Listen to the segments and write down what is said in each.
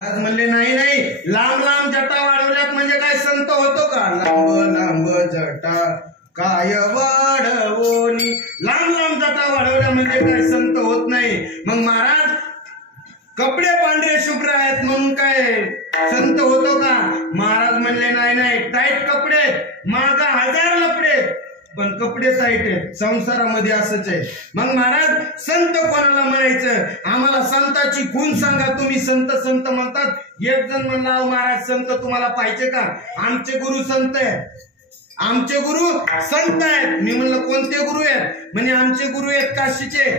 आज म्हणले नाही नाही, लांब लांब जटा वाढवल्यात म्हणजे काय संत होतो का? लांब लांब जटा काय वाढवोनी, लांब लांब जटा वाढवल्या म्हणजे काय संत होत नाही. मग महाराज कपडे पांढरे शुभ्र आहेत म्हणून काय संत होतो का? महाराज म्हणले नाही नाही, टाईट कपडे मागा हजार लपडे पण कपडे टाईट आहेत. संसारामध्ये असंच आहे. मग महाराज संत कोणाला म्हणायचं? आम्हाला संताची खून सांगा. तुम्ही संत संत म्हणतात. एक जण म्हणला महाराज संत तुम्हाला पाहिजे का? आमचे गुरु संत आहेत, आमचे गुरु संत आहेत. मी म्हणलं कोणते गुरु आहेत? म्हणे आमचे गुरु आहेत काशीचे.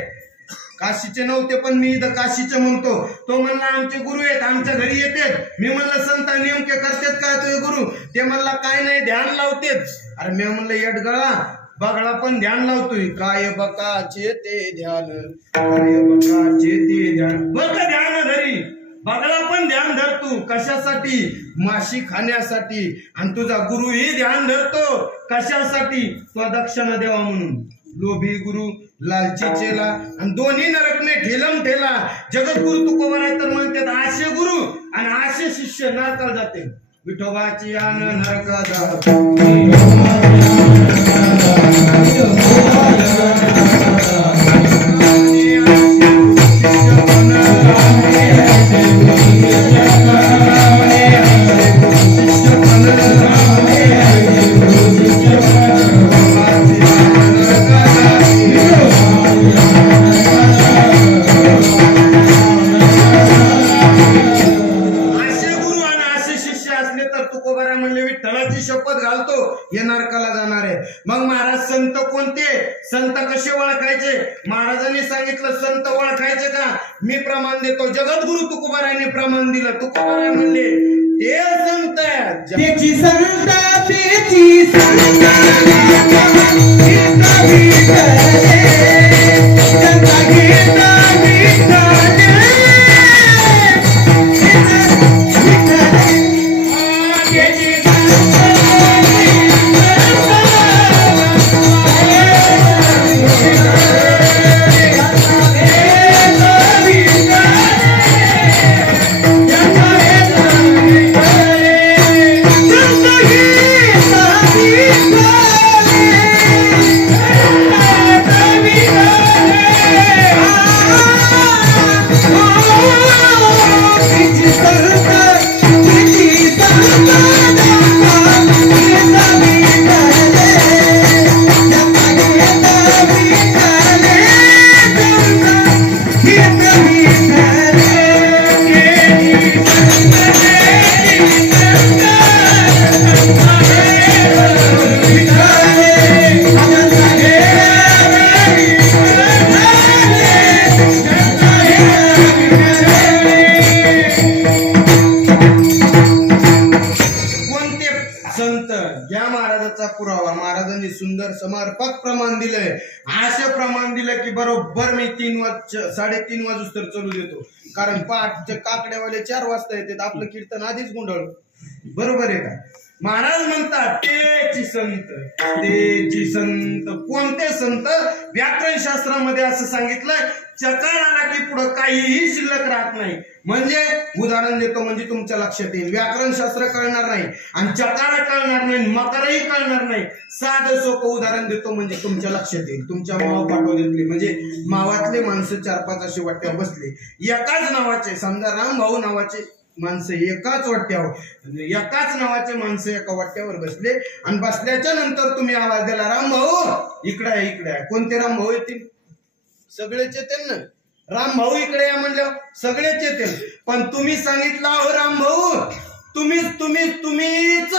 काशीचे नव्हते पण मी इथं काशीचे म्हणतो. तो म्हणला आमचे गुरु आहेत, आमच्या घरी येतात. मी म्हणलं संत नेमके करतात काय तुझे गुरु? ते म्हणला काय नाही ध्यान लावतेच. अरे मी म्हणलं येडगळा, बगळा पण ध्यान लावतोय. काय बकाचे ते ध्यान, काय बकाचे ते ध्यान, बघ ध्यान धरी. बगळा पण ध्यान धरतो कशासाठी? माशी खाण्यासाठी. आणि तुझा गुरुही ध्यान धरतो कशासाठी? स्वदक्षिणा देवा म्हणून. लोभी गुरु, लालची चेला, आणि दोन्ही नरकने ठेलम ठेला. जगद्गुरु तुकोबाराय तर म्हणतात आशे गुरु आणि आशे शिष्य नरकाला जाते. विठोबाची आन नरका जाते. शपथ घालतो हे नरकाला जाणार आहे. मग महाराज संत कोणते? संत कसे ओळखायचे? महाराजांनी सांगितलं संत ओळखायचे का? मी प्रमाण देतो. जगद्गुरु तुकोबारायने प्रमाण दिलं. तुकोबाराय म्हणले ते संत त्याची संत त्याची संत पुरावा. महाराजांनी सुंदर समर्पक प्रमाण दिलंय. असं प्रमाण दिलं की बरोबर मी 3:30 वाजूस तर चालू देतो. कारण पहाटच्या काकड्यावाले 4 वाजता येतात. आपलं कीर्तन आधीच गुंडळ. बरोबर आहे का? महाराज म्हणतात तेची संत, तेची संत. कोणते संत? व्याकरण शास्त्रामध्ये असं सांगितलंय चकार आला की पुढे काहीही शिल्लक राहत नाही. म्हणजे उदाहरण देतो म्हणजे तुमच्या लक्षात येईल. व्याकरण शास्त्र कळणार नाही आणि चकार कळणार नाही, मकारही कळणार नाही. साधं सोपं उदाहरण देतो म्हणजे तुमच्या लक्षात येईल. तुमच्या मावा पाठवले म्हणजे मावातले माणसं 4-5 असे वाट्यावर बसले. एकाच नावाचे, समजा राम भाऊ नावाचे माणसं एकाच वाट्यावर, एकाच नावाचे माणसं एका वाट्यावर बसले आणि बसल्याच्या नंतर तुम्ही आवाज दिला राम भाऊ इकडे आहे, इकडे आहे. कोणते राम भाऊ येतील? सगळेच येतील ना. राम भाऊ इकडे या म्हणलं सगळेच येतील. पण तुम्ही सांगितलं अहो राम भाऊ तुम्हीच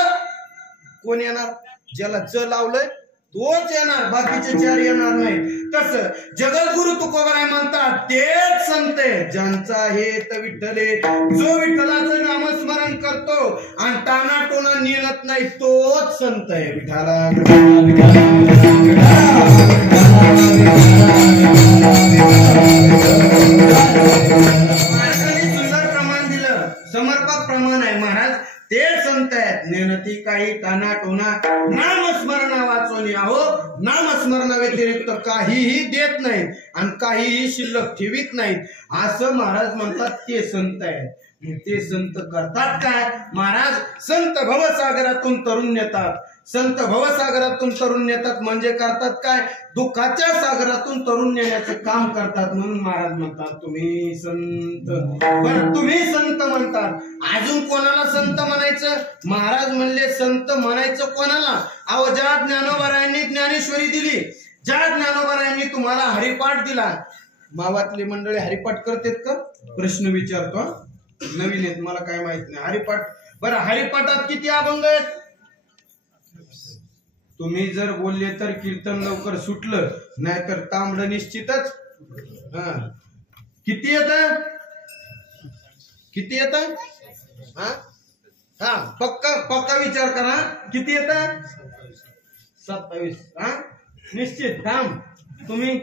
कोण येणार? ज्याला च लावलंय तोच येणार, बाकीचे 4 येणार नाही. तसं जगद्गुरु तुकोबाराय म्हणतात तेच संत आहे ज्यांचा हेत विठ्ठले. जो विठ्ठलाचं नामस्मरण करतो आणि टाना टोना निळत नाही तोच संत आहे. विठ्ठला महाराजांनी सुंदर प्रमाण दिलं. समर्पक प्रमाण आहे महाराज. ते संत आहेत. नेनती काही टाना टोना नामस्मरणा वाचवणी. अहो नामस्मरणा व्यतिरिक्त काहीही देत नाहीत आणि काहीही शिल्लक ठेवीत नाहीत. असं महाराज म्हणतात ते संत आहेत. ते संत करतात काय महाराज? संत भवसागरातून तरुण नेतात. संत भवसागरातून तरुण नेतात म्हणजे करतात काय? दुःखाच्या सागरातून तरुण नेण्याचं काम करतात. म्हणून महाराज म्हणतात तुम्ही संत. बरं तुम्ही संत म्हणतात, अजून कोणाला संत म्हणायचं? महाराज म्हणले संत म्हणायचं कोणाला? अहो ज्या ज्ञानोबारायांनी ज्ञानेश्वरी दिली, ज्या ज्ञानोबारायांनी तुम्हाला हरिपाठ दिला, मावातली मंडळी हरिपाठ करतात का? प्रश्न विचारतो, नवीन आहेत मला काय माहित नाही. हरिपाठ, बरं हरिपाठात किती अभंग आहेत? तुम्ही जर बोलले तर कीर्तन लवकर सुटलं, नाहीतर तांबड निश्चितच. किती येत? किती येत? हा पक्का पक्का विचार करा. किती येत? 27. निश्चित. थांब तुम्ही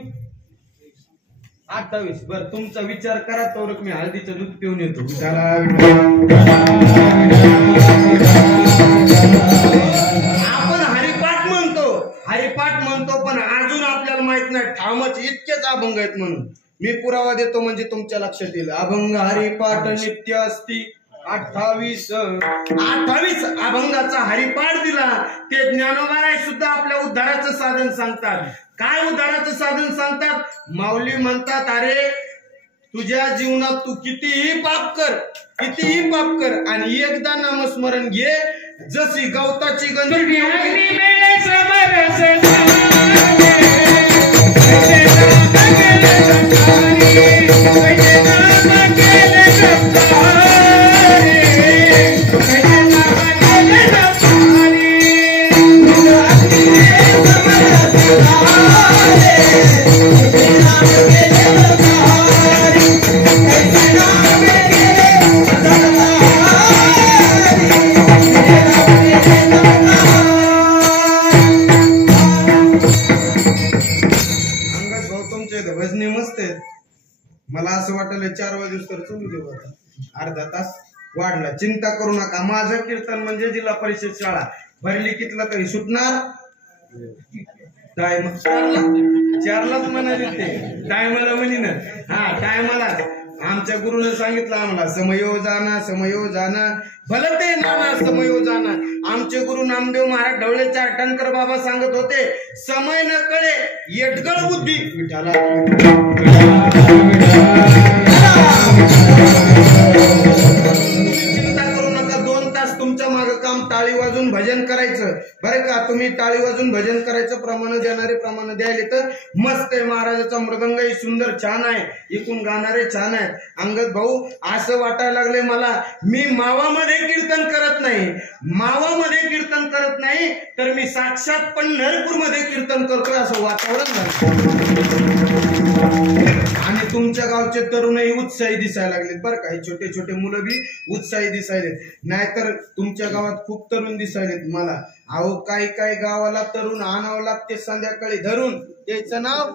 28. बर तुमचा विचार करा, तर मी हळदीचं दूध पिऊन येतो. आपण हरिपाठ म्हणतो पण अजून आपल्याला माहित नाही ठामच इतकेच अभंग आहेत म्हणून. मी पुरावा देतो म्हणजे तुमच्या लक्षात येईल. अभंग हरिपाठ नित्य असती 28 अभंगाचा हरिपाठ दिला. ते ज्ञानोबाराय सुद्धा आपल्या उद्धाराचं साधन सांगतात. काय उद्धाराचं साधन सांगतात? माऊली म्हणतात अरे तुझ्या जीवनात तू कितीही पाप कर आणि एकदा नामस्मरण घे, जशी गवताची गंधी भजने मस्त आहेत. मला असं वाटलं 4 वाजूस तर चालू देऊ, अर्धा तास वाढला. चिंता करू नका. माझं कीर्तन म्हणजे जिल्हा परिषद शाळा भरली कितला तरी सुटणार. टाइम 4लाच म्हणाले ते टायमाला म्हणी ना. टायमाला आमच्या गुरुने सांगितलं आम्हाला समयोजाना भलते नाना समयोजाना. आमचे गुरु नामदेव महाराज ढवळे चारटणकर बाबा सांगत होते, समय न कळे येटगळ बुद्धी विठाला. चिंता करू नका. 2 तास तुमच्या माग काम टाळी वाजून भजन करायचं बरं का. तुम्ही टाळी वाजून भजन करायचं, प्रमाण देणारे प्रमाण द्यायला तर मस्त आहे. महाराजाचा मृदंगही सुंदर छान आहे, इकून गाणारे छान आहे. अंगद भाऊ असं वाटायला लागले मला, मी मावामध्ये कीर्तन करत नाही तर मी साक्षात पंढरपूरमध्ये कीर्तन करतोय असं वातावरण झालं. आणि तुमच्या गावचे तरुणही उत्साही दिसायला लागलेत बरं का. छोटे छोटे मुलं बी उत्साही दिसायलेत. नाहीतर तुमच्या गावात खूप तरुण दिसायलेत मला. अहो काही गावाला तरुण आणावं लागते संध्याकाळी धरून, त्याचं नाव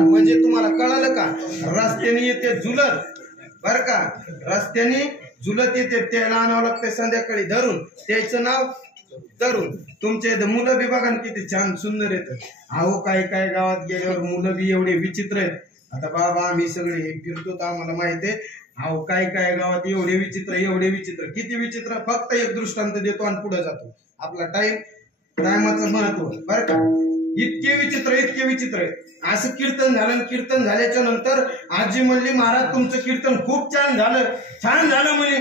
म्हणजे तुम्हाला कळालं का? रस्त्याने येते झुलत बर का, रस्त्याने झुलत येते, त्याला आणावं लागते संध्याकाळी धरून, त्याचं नाव तरुण. तुमच्या इथं मुलं बी बघा किती छान सुंदर येतात. अहो काही गावात गेल्यावर मुलं बी एवढे विचित्र आहेत. आता बाबा आम्ही सगळे फिरतो तर आम्हाला माहिती आहे. अहो काही गावात एवढे विचित्र किती विचित्र. फक्त एक दृष्टांत देतो आणि पुढे जातो. आपला टाइमाचं महत्व बरं का. इतके विचित्र आहे. असं कीर्तन झालं. कीर्तन झाल्याच्या नंतर आजी म्हणली महाराज तुमचं कीर्तन खूप छान झालं म्हणे.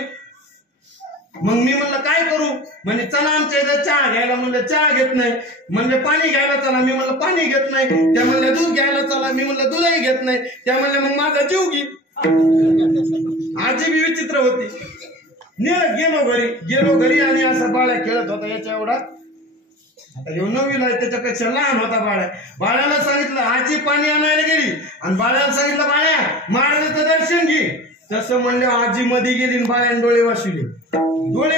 मग मी म्हणलं काय करू? म्हणजे चला आमच्या इथं चहा घ्यायला. म्हणलं चहा घेत नाही. म्हणजे पाणी घ्यायला चला. मी म्हणलं पाणी घेत नाही. त्या म्हणलं दूध घ्यायला चला. मी म्हणलं दूधही घेत नाही. त्या म्हणल्या मग माझा जीव घे. आजी बी विचित्र होती. गेलो घरी आणि असा बाळ्या खेळत होता याच्या एवढा. आता येऊन 9वीला आहे, त्याच्यापेक्षा लहान होता बाळ्या. बाळ्याला सांगितलं आजी पाणी आणायला गेली आणि बाळ्याला सांगितलं बाळ्या महाराजाचं दर्शन घे. तसं म्हणलं आजी मध्ये गेली आणि बाळ्याने डोळे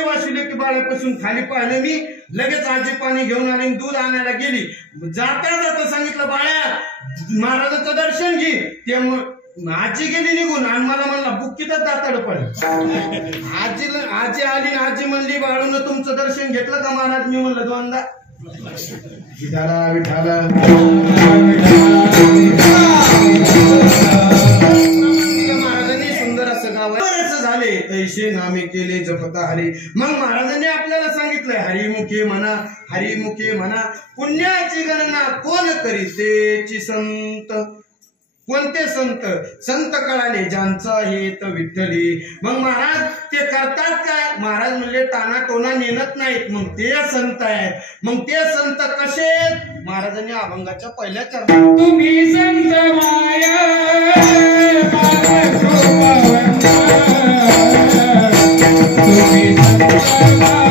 वाशिले की बाळ्यापासून खाली पाहिलं मी. लगेच आजी पाणी घेऊन आली, दूध आणायला गेली. जाता सांगितलं बाळ्या महाराजाचं दर्शन घे. त्यामुळे आजी गेली निघून आणि मला म्हणला बुक्कीतच दाताड पडलं. आजी आली. आजी म्हणली बाळून तुमचं दर्शन घेतलं का महाराज? मी म्हणलं 2दा. विठाला महाराजांनी सुंदर असं गाव आहे. झाले तैसे नामे केले जपता हरी. मग महाराजांनी आपल्याला सांगितलंय हरिमुखे म्हणा पुण्याची गणना कोण करीतेची संत. कोणते संत? संत कळाले ज्यांचा हेत विठ्ठली. मग महाराज ते करतात काय? महाराज म्हणले ताना टोना नेनत नाहीत. मग ते संत आहेत. मग ते संत कसे? महाराजांनी अभंगाच्या पहिल्या चरणात तुम्ही संत माया तुम्ही संत